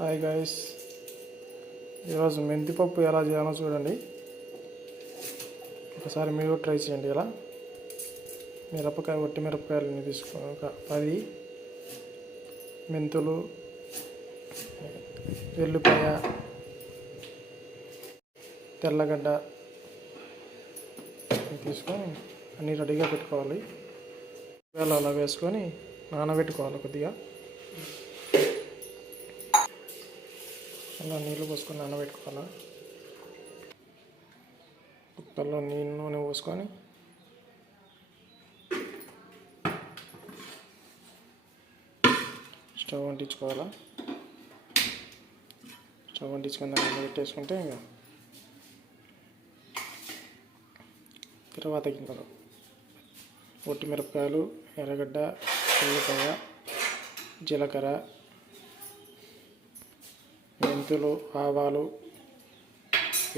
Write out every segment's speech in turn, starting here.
Hi guys ఈరోజు మెంతిపప్పు ఎలా చేయాలో చూడండి. ఒకసారి మీరు ట్రై చేయండి ఇలా మిరపకాయ ఒట్టి మిరపకాయలని తీసుకో ఒక పది మెంతులు వెల్లిపాయ తెల్లగడ్డ తీసుకొని అన్నీ రెడీగా పెట్టుకోవాలి. వేళ అలా వేసుకొని నానబెట్టుకోవాలి కొద్దిగా. ఇలా నీళ్ళు పోసుకొని నానబెట్టుకోవాలి? కుక్కర్లో నీళ్ళు నూనె పోసుకొని స్టవ్ వంటించుకోవాలా స్టవ్ అంటించుకొని దాన్ని పెట్టేసుకుంటే ఇంకా తర్వాత గింజలు. ఒట్టి మిరపకాయలు ఎర్రగడ్డ ఉల్లిపాయ జీలకర్ర మెంతులు ఆవాలు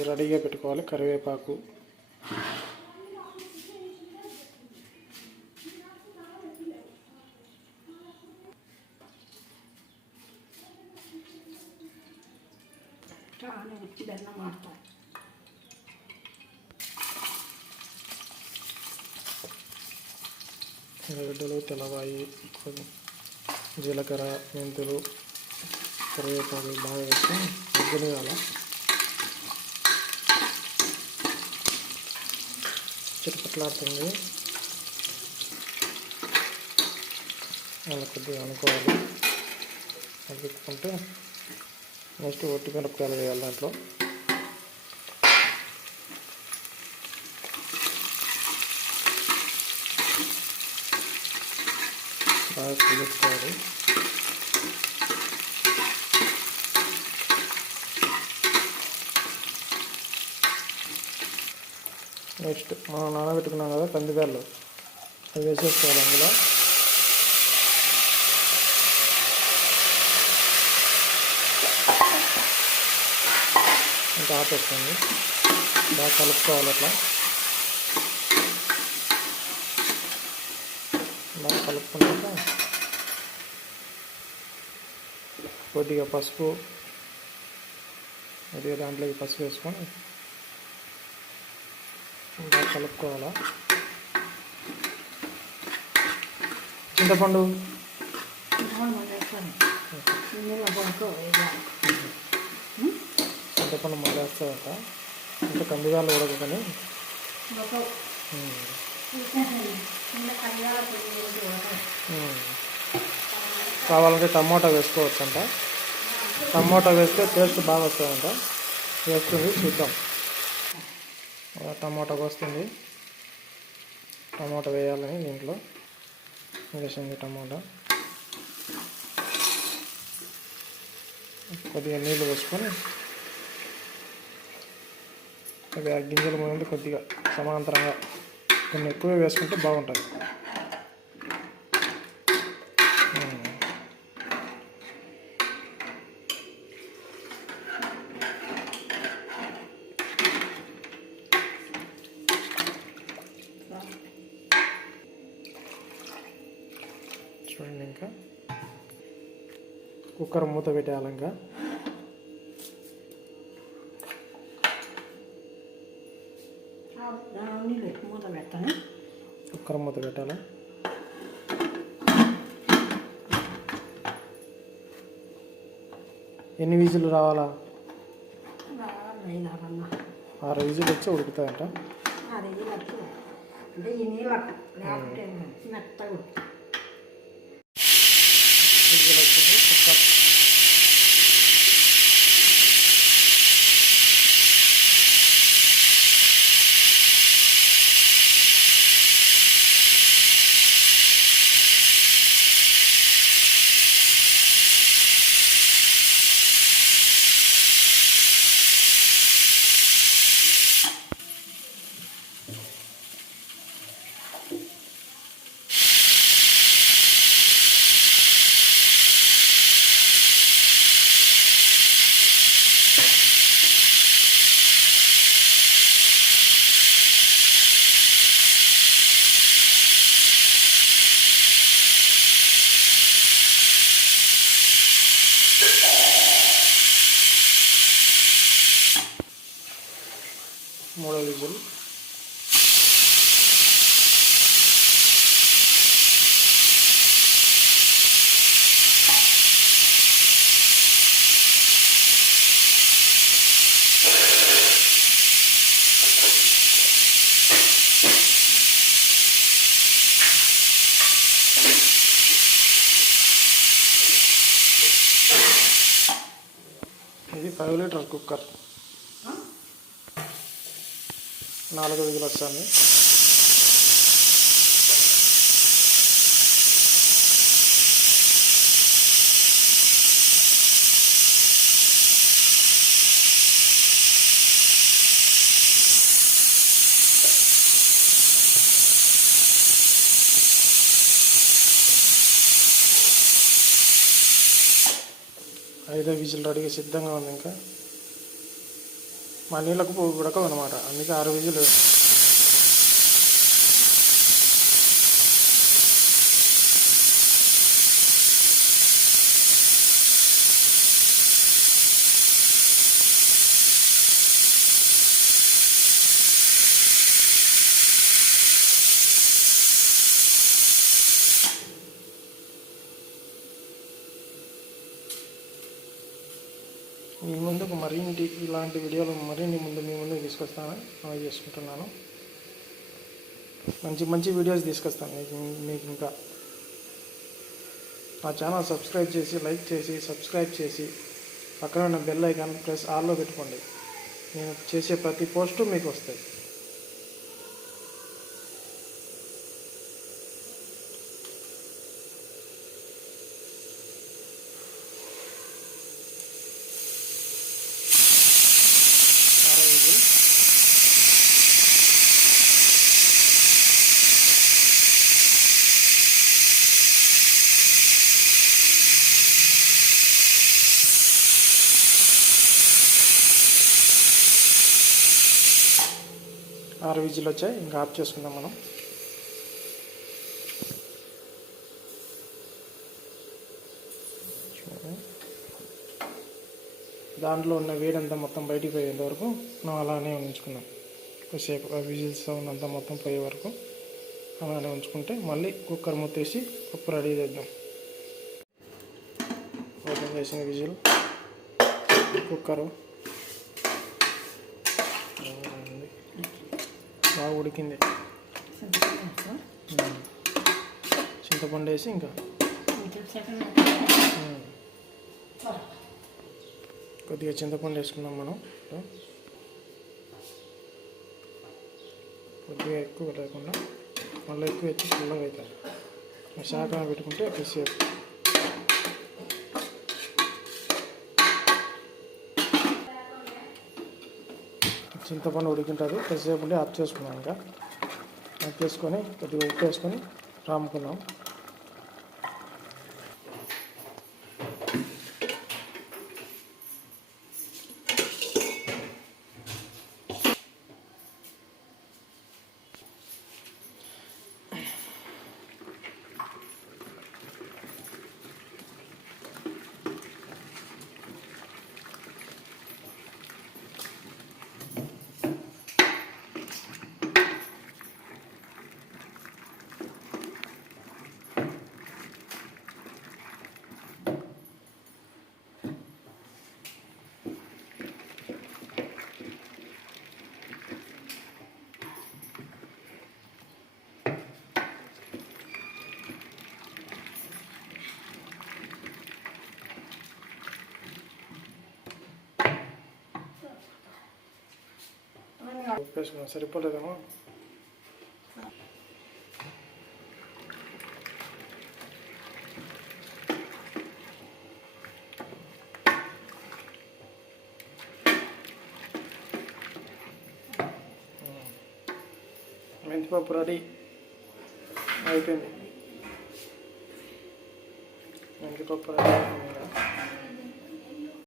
రెడీగా పెట్టుకోవాలి కరివేపాకు. ఎర్రగడ్డలు తెల్లవాయి జీలకర్ర మెంతులు. కరివేపాకు బాగా వేసుకొని మగ్గనియాల చుట్టుపట్లాడుతుంది అలా కొద్దిగా అనుకోవాలి. అనుకుంటే నెక్స్ట్ ఒట్టి మిరపకాయలు వేయాలి దాంట్లో. బాగా కుదుర్చుకోవాలి నెక్స్ట్ మనం నానబెట్టుకున్నాం కదా కందిబ్యాళ్ళు అవి వేసేసుకోవాలి అందులో. ఇంకా ఆపేస్తుంది బాగా కలుపుకోవాలి అట్లా. బాగా కలుపుకున్నాక కొద్దిగా పసుపు కొద్దిగా దాంట్లోకి పసుపు వేసుకొని బాగా కలుపుకోవాలా? చింతపండు? చింతపండు వేస్తారట ఇంకా కందిగాలు ఉడకని కళ్యాణ కావాలంటే టమాటా వేసుకోవచ్చు అంట టమాటా వేస్తే టేస్ట్ బాగా వస్తుందంట. వేస్తుంది చూద్దాం. టమాటా వస్తుంది టమాటా వేయాలని దీంట్లో వేసింది టమాటా. కొద్దిగా నీళ్ళు పోసుకొని అవి గింజలు గింజల ముందు కొద్దిగా సమాంతరంగా. కొన్ని ఎక్కువ వేసుకుంటే బాగుంటుంది. చూడండి ఇంకా. కుక్కర్ మూత పెట్టేయాలి ఇంకా. మూత పెడతాను కుక్కర్ మూత పెట్టాలా? ఎన్ని విజులు రావాలా? ఆరు విజులు వచ్చి ఉడుకుతాయంట. అంటే ఈ నీళ్ళకు లేకపోతే మెత్తగా Stop. విజులు వచ్చింది కుక్కర్ మూడో విజిల్ నాలుగు విధులు వస్తుంది ఐదో విజిల్ రెడీగా సిద్ధంగా ఉంది ఇంకా. మా నీళ్ళకు పోకూడక అనమాట అందుకే ఆరు విజులు మీ ముందుకు మరిన్ని ఇలాంటి వీడియోలు మరిన్ని ముందు మీ ముందుకు తీసుకొస్తానని మనం చేసుకుంటున్నాను. మంచి మంచి వీడియోస్ తీసుకొస్తాను మీకు మీకు ఇంకా. నా ఛానల్ సబ్స్క్రైబ్ చేసి లైక్ చేసి సబ్స్క్రైబ్ చేసి పక్కన ఉన్న బెల్ ఐకాన్ ప్రెస్ ఆల్లో పెట్టుకోండి. నేను చేసే ప్రతి పోస్టు మీకు వస్తాయి ఆరో విజిల్ ఆరు విజిల్ వచ్చాయి ఇంకా ఆఫ్ చేసుకుందాం మనం. దాంట్లో ఉన్న వేడంతా మొత్తం బయటికి పోయేంత వరకు మనం అలానే ఉంచుకున్నాం కొద్దిసేపు విజిల్స్ ఉన్నంత మొత్తం పోయే వరకు అలానే ఉంచుకుంటే మళ్ళీ కుక్కర్ మూతేసి పప్పు రెడీ చేద్దాం. ఓపెన్ చేసిన విజిల్ కుక్కరు. బాగా ఉడికింది. చింతపండు వేసి ఇంకా. కొద్దిగా చింతపండు వేసుకున్నాం మనం. కొద్దిగా ఎక్కువ లేకుండా మళ్ళీ ఎక్కువ వచ్చి పుల్లగా అవుతుంది. శాఖ పెట్టుకుంటే కొద్దిసేపు చింతపండు ఉడికింటుంది కొద్దిసేపు ఉండి ఆఫ్ చేసుకున్నాం ఇంకా. ఆఫ్ చేసుకొని కొద్దిగా ఉప్పు వేసుకొని రాముకున్నాం. ఉప్పు వేసుకున్నాం సరిపోలేదేమో మెంతిపప్పు రెడీ అయిపోయింది మెంతిపప్పు రెడీ